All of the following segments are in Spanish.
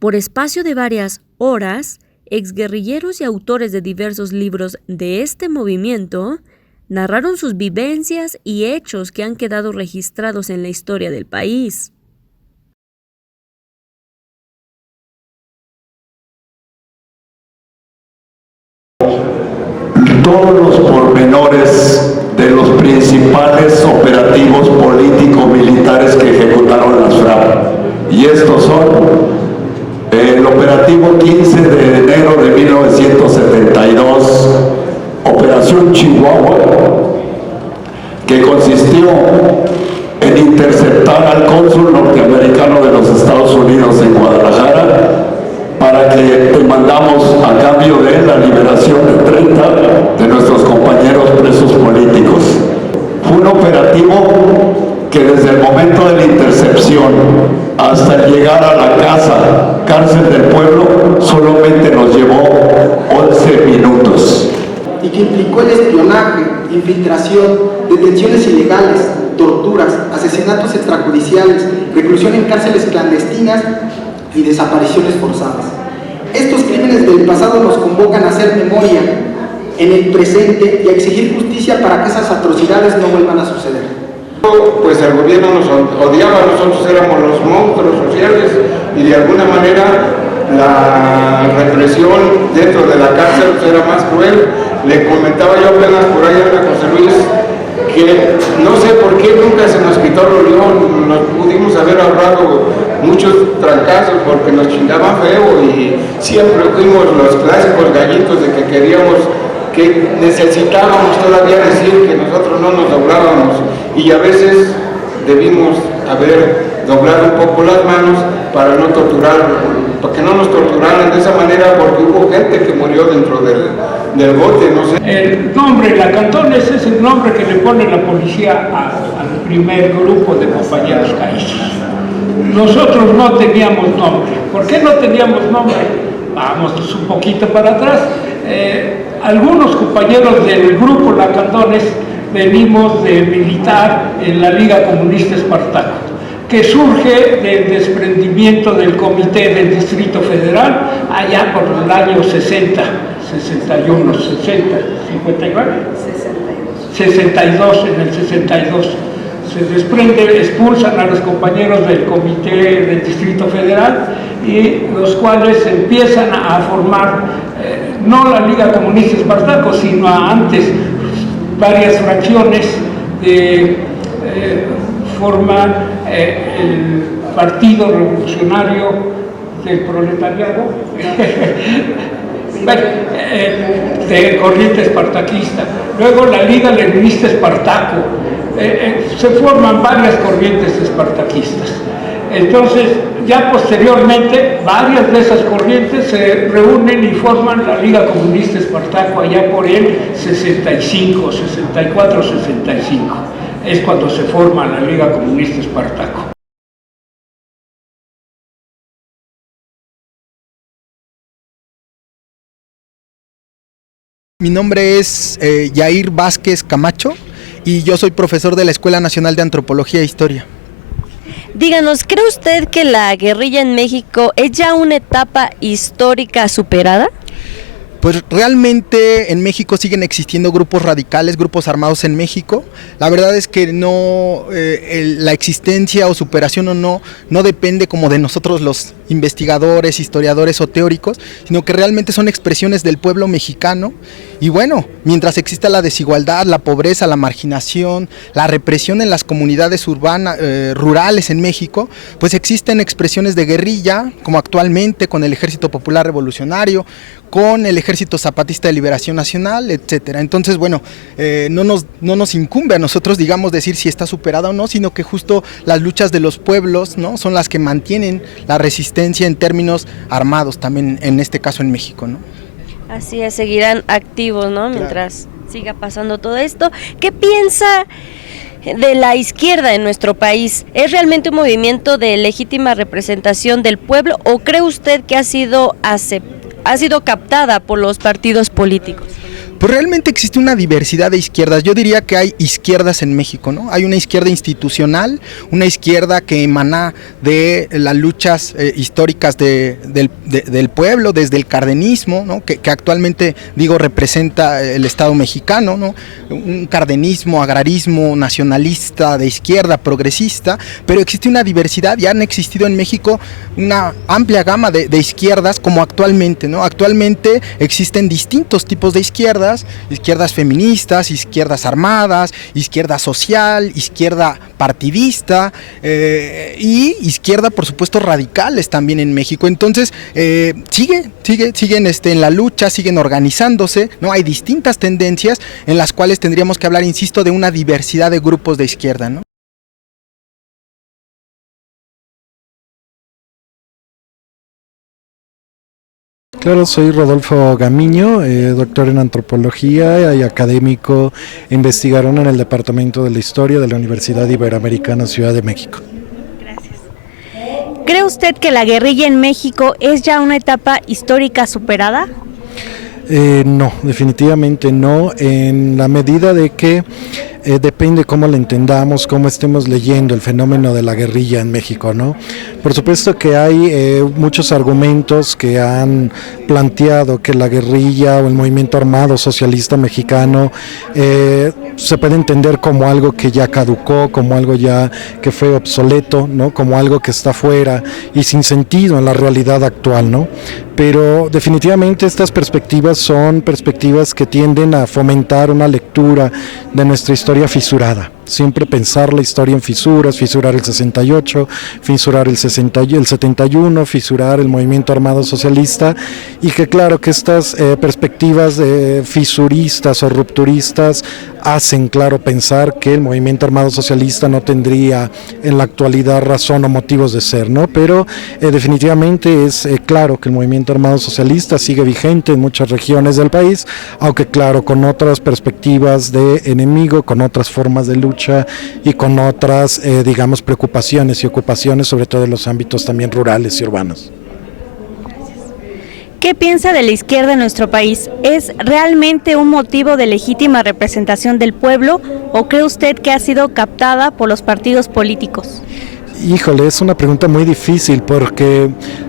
Por espacio de varias horas, exguerrilleros y autores de diversos libros de este movimiento narraron sus vivencias y hechos que han quedado registrados en la historia del país. Todos los pormenores de los principales operativos político-militares que ejecutaron las FRAP. Y estos son el operativo 15 de enero de 1972, Operación Chihuahua, que consistió en interceptar al cónsul norteamericano de los Estados Unidos en Guadalajara para que demandamos a cambio de él la liberación de 30 de nuestros compañeros presos políticos. Fue un operativo que desde el momento de la intercepción hasta llegar a la cárcel del pueblo, solamente nos llevó 11 minutos. Y que implicó el espionaje, infiltración, detenciones ilegales, torturas, asesinatos extrajudiciales, reclusión en cárceles clandestinas y desapariciones forzadas. Estos crímenes del pasado nos convocan a hacer memoria en el presente y a exigir justicia para que esas atrocidades no vuelvan a suceder. Pues el gobierno nos odiaba, nosotros éramos los monstruos sociales y de alguna manera la represión dentro de la cárcel era más cruel. Le comentaba yo apenas por ahí a José Luis que no sé por qué nunca se nos quitó el león, nos pudimos haber ahorrado muchos trancazos porque nos chingaban feo y siempre fuimos los clásicos gallitos de que queríamos, que necesitábamos todavía decir que nosotros no nos doblábamos y a veces debimos haber doblado un poco las manos para no torturar, para que no nos torturaran de esa manera porque hubo gente que murió dentro del bote, no sé. El nombre, la Cantones, es el nombre que le pone la policía al primer grupo de compañeros caídos. Nosotros no teníamos nombre. ¿Por qué no teníamos nombre? Vamos un poquito para atrás. Algunos compañeros del grupo La Cantones venimos de militar en la Liga Comunista Espartaco, que surge del desprendimiento del Comité del Distrito Federal allá por el año 60, 61, 60, 59, 62, en el 62. Se desprende, expulsan a los compañeros del Comité del Distrito Federal y los cuales empiezan a formar no la Liga Comunista Espartaco, sino antes varias fracciones forman el Partido Revolucionario del Proletariado, de corriente espartaquista, luego la Liga Leninista Espartaco, se forman varias corrientes espartaquistas. Entonces, ya posteriormente, varias de esas corrientes se reúnen y forman la Liga Comunista Espartaco allá por el 65, 64, 65. Es cuando se forma la Liga Comunista Espartaco. Mi nombre es Yair Vázquez Camacho y yo soy profesor de la Escuela Nacional de Antropología e Historia. Díganos, ¿cree usted que la guerrilla en México es ya una etapa histórica superada? Pues realmente en México siguen existiendo grupos radicales, grupos armados en México. La verdad es que no, la existencia o superación o no depende como de nosotros los investigadores, historiadores o teóricos, sino que realmente son expresiones del pueblo mexicano. Y bueno, mientras exista la desigualdad, la pobreza, la marginación, la represión en las comunidades urbanas, rurales en México, pues existen expresiones de guerrilla, como actualmente con el Ejército Popular Revolucionario, con el Ejército Zapatista de Liberación Nacional, etcétera. Entonces, bueno, no nos incumbe a nosotros, digamos, decir si está superada o no, sino que justo las luchas de los pueblos, ¿no?, son las que mantienen la resistencia en términos armados, también en este caso en México, ¿no? Así es, seguirán activos, ¿no?, mientras siga pasando todo esto. ¿Qué piensa de la izquierda en nuestro país? ¿Es realmente un movimiento de legítima representación del pueblo o cree usted que ha sido captada por los partidos políticos? Pues realmente existe una diversidad de izquierdas. Yo diría que hay izquierdas en México, ¿no? Hay una izquierda institucional, una izquierda que emana de las luchas históricas del pueblo, desde el cardenismo, ¿no? Que actualmente, digo, representa el Estado mexicano, ¿no? Un cardenismo, agrarismo, nacionalista, de izquierda, progresista, pero existe una diversidad, y han existido en México una amplia gama de izquierdas como actualmente, ¿no? Actualmente existen distintos tipos de izquierdas feministas, izquierdas armadas, izquierda social, izquierda partidista y izquierda, por supuesto, radicales también en México. Entonces, siguen en la lucha, siguen organizándose, ¿no? Hay distintas tendencias en las cuales tendríamos que hablar, insisto, de una diversidad de grupos de izquierda, ¿no? Claro, soy Rodolfo Gamiño, doctor en antropología y académico investigador en el Departamento de la Historia de la Universidad Iberoamericana Ciudad de México. Gracias. ¿Cree usted que la guerrilla en México es ya una etapa histórica superada? No, definitivamente no, en la medida de que depende cómo lo entendamos, cómo estemos leyendo el fenómeno de la guerrilla en México, ¿no? Por supuesto que hay muchos argumentos que han planteado que la guerrilla o el movimiento armado socialista mexicano se puede entender como algo que ya caducó, como algo ya que fue obsoleto, ¿no? Como algo que está fuera y sin sentido en la realidad actual, ¿no? Pero definitivamente estas perspectivas son perspectivas que tienden a fomentar una lectura de nuestra historia fisurada. Siempre pensar la historia en fisuras, fisurar el 68, fisurar el 71, fisurar el movimiento armado socialista, y que claro que estas perspectivas fisuristas o rupturistas hacen claro pensar que el movimiento armado socialista no tendría en la actualidad razón o motivos de ser, ¿no? Pero definitivamente es claro que el movimiento armado socialista sigue vigente en muchas regiones del país, aunque claro, con otras perspectivas de enemigo, con otras formas de lucha y con otras, digamos, preocupaciones y ocupaciones, sobre todo en los ámbitos también rurales y urbanos. ¿Qué piensa de la izquierda en nuestro país? ¿Es realmente un motivo de legítima representación del pueblo o cree usted que ha sido captada por los partidos políticos? Híjole, es una pregunta muy difícil porque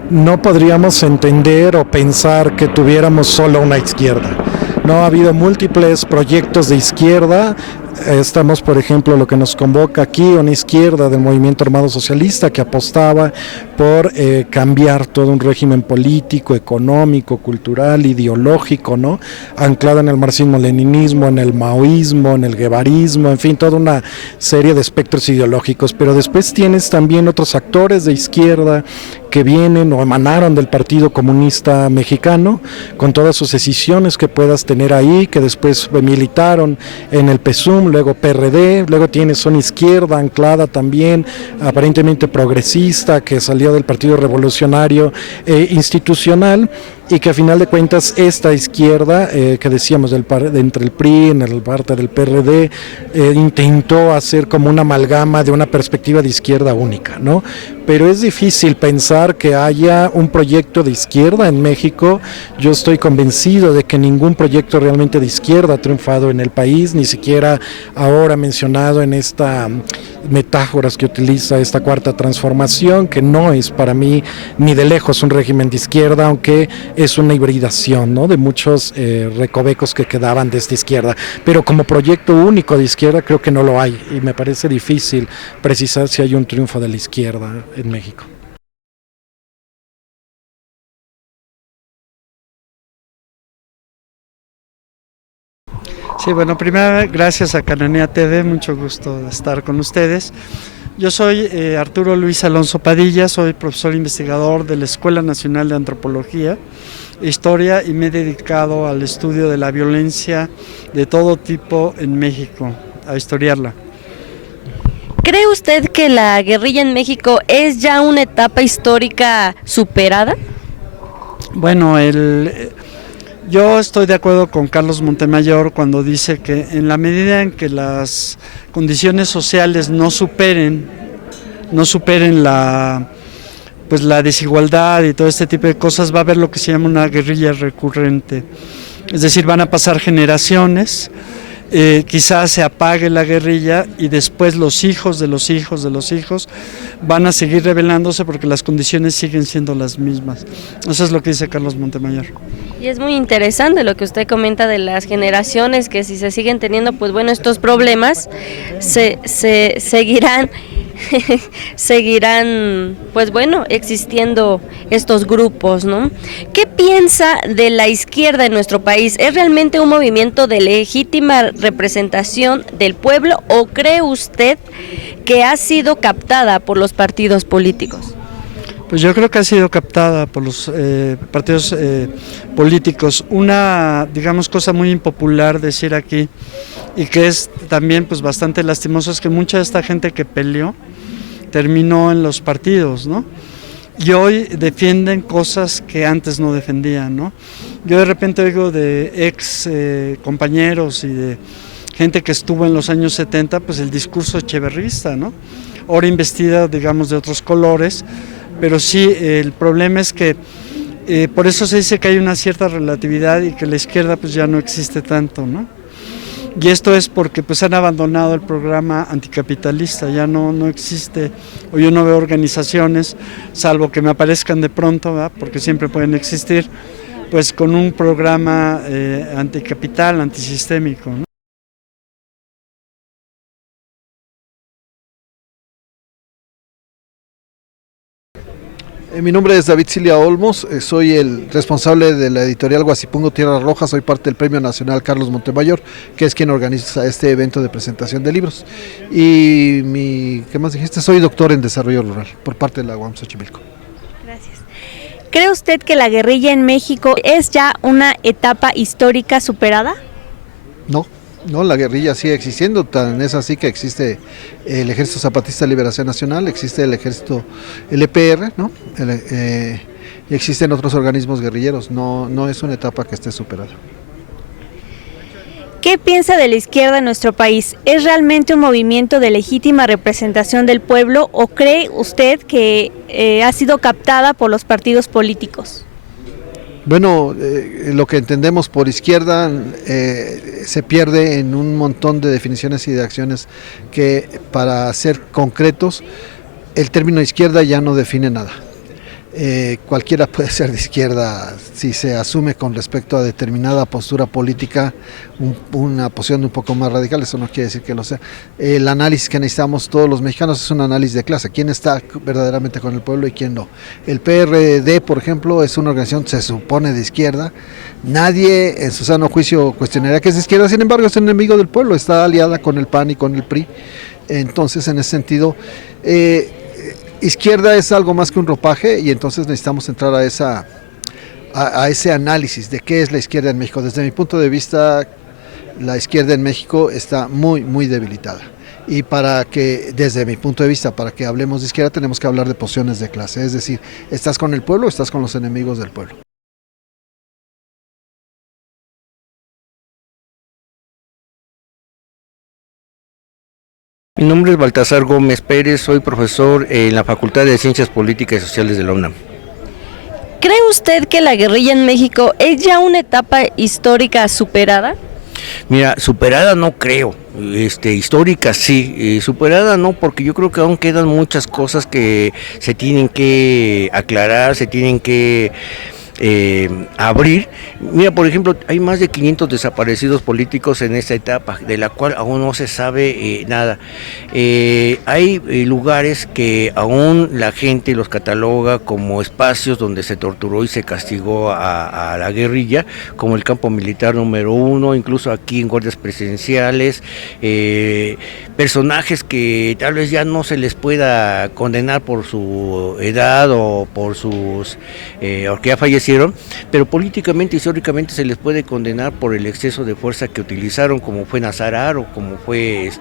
no podríamos entender o pensar que tuviéramos solo una izquierda. No, ha habido múltiples proyectos de izquierda. Estamos, por ejemplo, lo que nos convoca aquí, una izquierda del movimiento armado socialista que apostaba por cambiar todo un régimen político, económico, cultural, ideológico, ¿no? Anclado en el marxismo-leninismo, en el maoísmo, en el guevarismo, en fin, toda una serie de espectros ideológicos. Pero después tienes también otros actores de izquierda que vienen o emanaron del Partido Comunista Mexicano, con todas sus decisiones que puedas tener ahí, que después militaron en el PSUM, luego PRD, luego tienes una izquierda anclada también, aparentemente progresista, que salió del Partido Revolucionario Institucional, y que a final de cuentas esta izquierda que decíamos entre el PRI, en el parte del PRD, intentó hacer como una amalgama de una perspectiva de izquierda única, ¿no? Pero es difícil pensar que haya un proyecto de izquierda en México. Yo estoy convencido de que ningún proyecto realmente de izquierda ha triunfado en el país, ni siquiera ahora mencionado en esta metáforas que utiliza esta cuarta transformación, que no es para mí ni de lejos un régimen de izquierda, aunque es una hibridación, ¿no?, de muchos recovecos que quedaban de esta izquierda, pero como proyecto único de izquierda creo que no lo hay, y me parece difícil precisar si hay un triunfo de la izquierda en México. Sí, bueno, primero gracias a Cananea TV, mucho gusto de estar con ustedes. Yo soy Arturo Luis Alonso Padilla, soy profesor investigador de la Escuela Nacional de Antropología e Historia y me he dedicado al estudio de la violencia de todo tipo en México, a historiarla. ¿Cree usted que la guerrilla en México es ya una etapa histórica superada? Bueno, yo estoy de acuerdo con Carlos Montemayor cuando dice que en la medida en que las condiciones sociales no superen la desigualdad y todo este tipo de cosas, va a haber lo que se llama una guerrilla recurrente. Es decir, van a pasar generaciones, quizás se apague la guerrilla y después los hijos de los hijos de los hijos van a seguir rebelándose porque las condiciones siguen siendo las mismas. Eso es lo que dice Carlos Montemayor. Y es muy interesante lo que usted comenta de las generaciones, que si se siguen teniendo, pues bueno, estos problemas se seguirán seguirán, pues bueno, existiendo estos grupos, ¿no? ¿Qué piensa de la izquierda en nuestro país? ¿Es realmente un movimiento de legítima representación del pueblo o cree usted que ha sido captada por los partidos políticos? Pues yo creo que ha sido captada por los partidos políticos. Una, digamos, cosa muy impopular decir aquí y que es también pues bastante lastimoso es que mucha de esta gente que peleó terminó en los partidos, ¿no? Y hoy defienden cosas que antes no defendían, ¿no? Yo de repente oigo de ex compañeros y de gente que estuvo en los años 70, pues el discurso echeverrista, ¿no? Ahora investida, digamos, de otros colores, pero sí, el problema es que por eso se dice que hay una cierta relatividad y que la izquierda pues ya no existe tanto, ¿no? Y esto es porque pues han abandonado el programa anticapitalista, ya no existe, o yo no veo organizaciones, salvo que me aparezcan de pronto, ¿verdad? Porque siempre pueden existir, pues con un programa anticapital, antisistémico, ¿no? Mi nombre es David Cilia Olmos, soy el responsable de la editorial Guasipungo Tierras Rojas, soy parte del Premio Nacional Carlos Montemayor, que es quien organiza este evento de presentación de libros. Y ¿qué más dijiste? Soy doctor en desarrollo rural por parte de la UAM Xochimilco. Gracias. ¿Cree usted que la guerrilla en México es ya una etapa histórica superada? No, la guerrilla sigue existiendo, tan es así que existe el Ejército Zapatista de Liberación Nacional, existe el Ejército, el EPR, ¿no? Y existen otros organismos guerrilleros, no es una etapa que esté superada. ¿Qué piensa de la izquierda en nuestro país? ¿Es realmente un movimiento de legítima representación del pueblo o cree usted que ha sido captada por los partidos políticos? Bueno, lo que entendemos por izquierda se pierde en un montón de definiciones y de acciones que, para ser concretos, el término izquierda ya no define nada. Cualquiera puede ser de izquierda si se asume con respecto a determinada postura política, una posición un poco más radical, eso no quiere decir que lo sea. El análisis que necesitamos todos los mexicanos es un análisis de clase, quién está verdaderamente con el pueblo y quién no. El PRD, por ejemplo, es una organización, se supone, de izquierda, nadie en su sano juicio cuestionaría que es de izquierda, sin embargo es enemigo del pueblo, está aliada con el PAN y con el PRI, entonces en ese sentido... izquierda es algo más que un ropaje y entonces necesitamos entrar a ese análisis de qué es la izquierda en México. Desde mi punto de vista, la izquierda en México está muy debilitada. Y desde mi punto de vista, para que hablemos de izquierda tenemos que hablar de posiciones de clase, es decir, ¿estás con el pueblo o estás con los enemigos del pueblo? Mi nombre es Baltasar Gómez Pérez, soy profesor en la Facultad de Ciencias Políticas y Sociales de la UNAM. ¿Cree usted que la guerrilla en México es ya una etapa histórica superada? Mira, superada no creo, histórica sí, superada no, porque yo creo que aún quedan muchas cosas que se tienen que aclarar, se tienen que abrir. Mira, por ejemplo, hay más de 500 desaparecidos políticos en esta etapa, de la cual aún no se sabe nada. Hay lugares que aún la gente los cataloga como espacios donde se torturó y se castigó a la guerrilla, como el campo militar número 1, incluso aquí en guardias presidenciales, personajes que tal vez ya no se les pueda condenar por su edad o por sus, porque ya fallecieron, pero políticamente, históricamente se les puede condenar por el exceso de fuerza que utilizaron, como fue Nazarar o como fue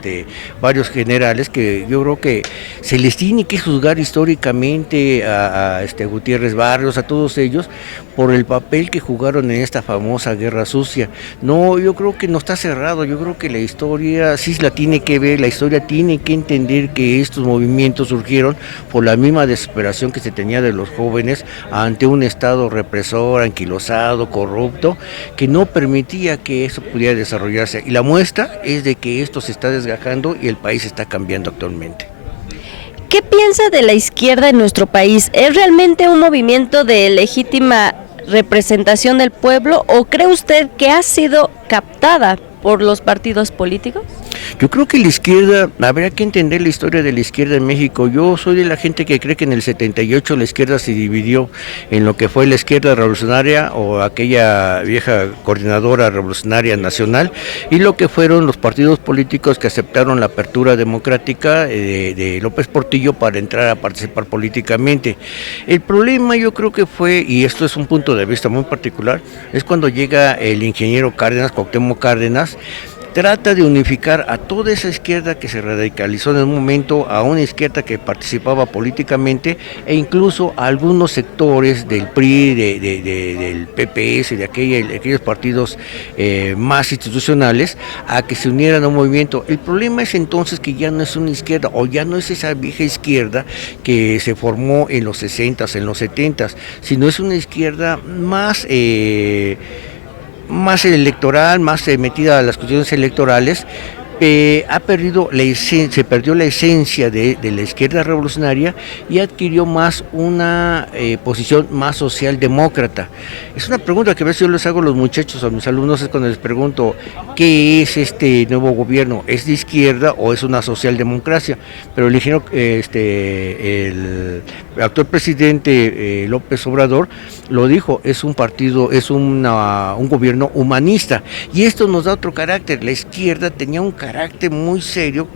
varios generales, que yo creo que se les tiene que juzgar históricamente a Gutiérrez Barrios, a todos ellos, por el papel que jugaron en esta famosa guerra sucia. No, yo creo que no está cerrado, yo creo que la historia sí la tiene que ver, la historia tiene que entender que estos movimientos surgieron por la misma desesperación que se tenía de los jóvenes ante un Estado represor represor, anquilosado, corrupto, que no permitía que eso pudiera desarrollarse. Y la muestra es de que esto se está desgajando y el país está cambiando actualmente. ¿Qué piensa de la izquierda en nuestro país? ¿Es realmente un movimiento de legítima representación del pueblo o cree usted que ha sido captada por los partidos políticos? Yo creo que la izquierda, habría que entender la historia de la izquierda en México. Yo soy de la gente que cree que en el 78 la izquierda se dividió en lo que fue la izquierda revolucionaria o aquella vieja coordinadora revolucionaria nacional y lo que fueron los partidos políticos que aceptaron la apertura democrática de López Portillo para entrar a participar políticamente. El problema yo creo que fue, y esto es un punto de vista muy particular, es cuando llega el ingeniero Cárdenas, Cuauhtémoc Cárdenas, trata de unificar a toda esa izquierda que se radicalizó en un momento, a una izquierda que participaba políticamente e incluso a algunos sectores del PRI, del PPS, de aquellos partidos más institucionales, a que se unieran a un movimiento. El problema es entonces que ya no es una izquierda o ya no es esa vieja izquierda que se formó en los 60s, en los 70s, sino es una izquierda más electoral, más metida a las cuestiones electorales, ha perdido se perdió la esencia de la izquierda revolucionaria y adquirió más una posición más socialdemócrata. Es una pregunta que a veces yo les hago a los muchachos, a mis alumnos, es cuando les pregunto, ¿qué es este nuevo gobierno? ¿Es de izquierda o es una socialdemocracia? Pero el ingeniero, el actual presidente López Obrador lo dijo, es un partido, es un gobierno humanista, y esto nos da otro carácter. La izquierda tenía un carácter muy serio.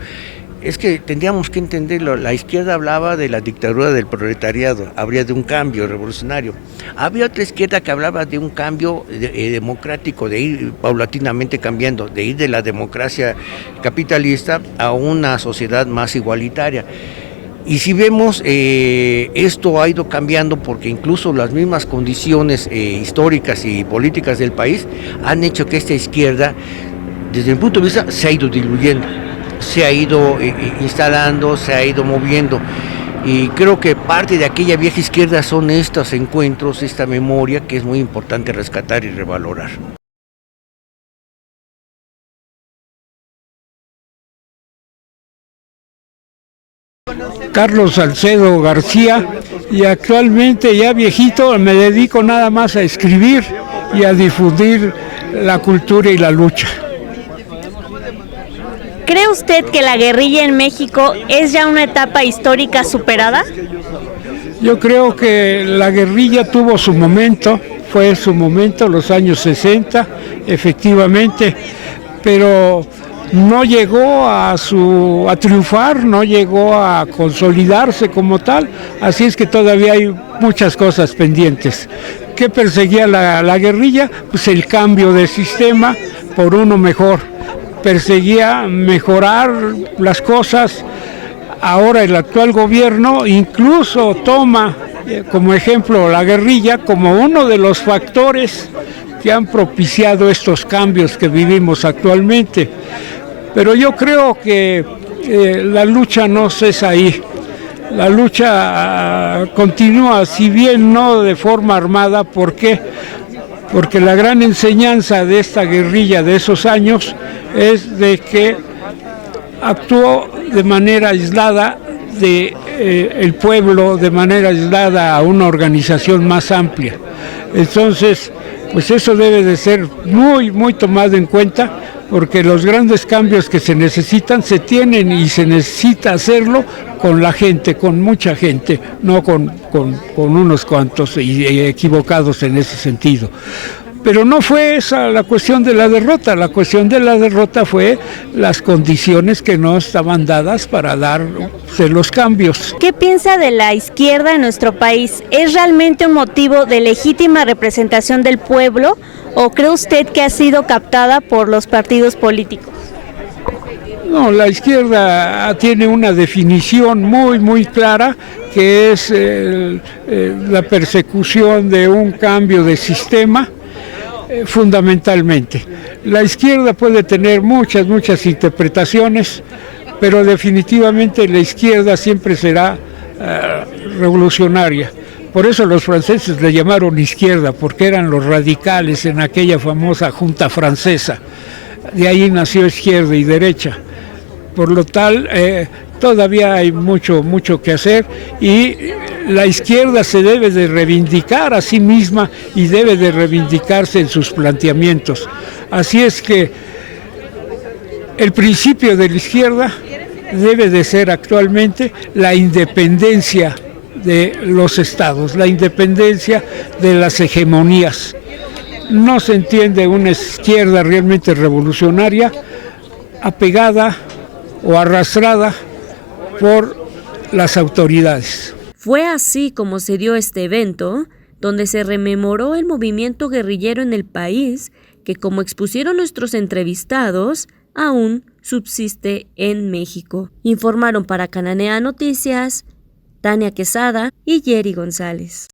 Es que tendríamos que entenderlo, la izquierda hablaba de la dictadura del proletariado, habría de un cambio revolucionario. Había otra izquierda que hablaba de un cambio democrático, de ir paulatinamente cambiando, de ir de la democracia capitalista a una sociedad más igualitaria. Y si vemos, esto ha ido cambiando porque incluso las mismas condiciones históricas y políticas del país han hecho que esta izquierda, desde mi punto de vista, se ha ido diluyendo, se ha ido instalando, se ha ido moviendo. Y creo que parte de aquella vieja izquierda son estos encuentros, esta memoria que es muy importante rescatar y revalorar. Carlos Salcedo García, y actualmente ya viejito me dedico nada más a escribir y a difundir la cultura y la lucha. ¿Cree usted que la guerrilla en México es ya una etapa histórica superada? Yo creo que la guerrilla tuvo su momento, fue su momento, los años 60, efectivamente, pero no llegó a triunfar, no llegó a consolidarse como tal, así es que todavía hay muchas cosas pendientes. ¿Qué perseguía la guerrilla? Pues el cambio de sistema por uno mejor. Perseguía mejorar las cosas. Ahora el actual gobierno incluso toma como ejemplo la guerrilla como uno de los factores que han propiciado estos cambios que vivimos actualmente. Pero yo creo que la lucha no cesa ahí. La lucha continúa, si bien no de forma armada. ¿Por qué? Porque la gran enseñanza de esta guerrilla de esos años es de que actuó de manera aislada el pueblo, de manera aislada a una organización más amplia. Entonces, pues eso debe de ser muy, muy tomado en cuenta, porque los grandes cambios que se necesitan se tienen y se necesita hacerlo con la gente, con mucha gente, no con unos cuantos y equivocados en ese sentido. Pero no fue esa la cuestión de la derrota fue las condiciones que no estaban dadas para darse los cambios. ¿Qué piensa de la izquierda en nuestro país? ¿Es realmente un motivo de legítima representación del pueblo o cree usted que ha sido captada por los partidos políticos? No, la izquierda tiene una definición muy, muy clara, que es la persecución de un cambio de sistema. Fundamentalmente. La izquierda puede tener muchas interpretaciones, pero definitivamente la izquierda siempre será revolucionaria, Por eso los franceses le llamaron izquierda, porque eran los radicales en aquella famosa Junta Francesa. De ahí nació izquierda y derecha. Por lo tal, todavía hay mucho que hacer y la izquierda se debe de reivindicar a sí misma y debe de reivindicarse en sus planteamientos. Así es que el principio de la izquierda debe de ser actualmente la independencia de los estados, la independencia de las hegemonías. No se entiende una izquierda realmente revolucionaria apegada o arrastrada por las autoridades. Fue así como se dio este evento, donde se rememoró el movimiento guerrillero en el país, que como expusieron nuestros entrevistados, aún subsiste en México. Informaron para Cananea Noticias Tania Quesada y Yeri González.